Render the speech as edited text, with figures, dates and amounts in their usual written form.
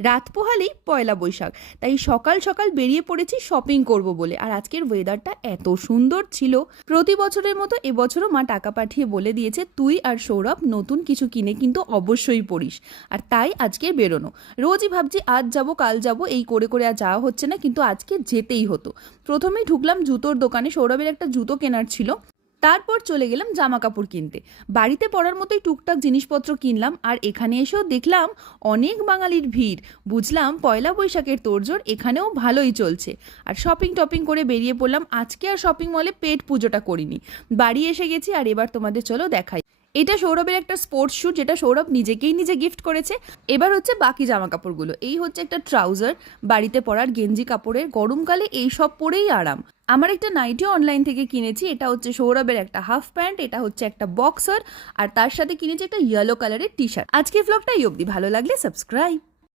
রাত পোহালেই পয়লা বৈশাখ, তাই সকাল সকাল বেরিয়ে পড়েছি শপিং করব বলে। আর আজকের ওয়েদারটা এত সুন্দর ছিল। প্রতি বছরের মতো এবছরও মা টাকা পাঠিয়ে বলে দিয়েছে তুই আর সৌরভ নতুন কিছু কিনে কিন্তু অবশ্যই পড়িস। আর তাই আজকের বেরোনো। রোজই ভাবছি আজ যাব কাল যাব, এই করে করে আর যাওয়া হচ্ছে না, কিন্তু আজকে যেতেই হতো। প্রথমেই ঢুকলাম জুতোর দোকানে, সৌরভের একটা জুতো কেনার ছিল। তারপর চলে গেলাম জামা কাপড় কিনতে। বাড়িতে পরার মতোই টুকটাক জিনিসপত্র কিনলাম। আর এখানে এসেও দেখলাম অনেক বাঙালির ভিড়। বুঝলাম পয়লা বৈশাখের তোড়জোড় এখানেও ভালোই চলছে। আর শপিং টপিং করে বেরিয়ে পড়লাম। আজকে আর শপিং মলে পেট পুজোটা করিনি, বাড়ি এসে গেছি। আর এবার তোমাদের চলো দেখাই। এটা সৌরভের একটা স্পোর্টস শ্যু, যেটা সৌরভ নিজেকেই নিজে গিফট করেছে। এবার হচ্ছে বাকি জামা কাপড়গুলো। এই হচ্ছে একটা ট্রাউজার, বাড়িতে পরার গেঞ্জি কাপড়ের, গরমকালে এই সব পরেই আরাম। আমার একটা নাইটিও অনলাইন থেকে কিনেছি। এটা হচ্ছে সৌরভের একটা হাফ প্যান্ট, এটা হচ্ছে একটা বক্সার, আর তার সাথে কিনেছি একটা ইয়েলো কালারের টি শার্ট। আজকের ব্লগটা এই অবধি। ভালো লাগলে সাবস্ক্রাইব।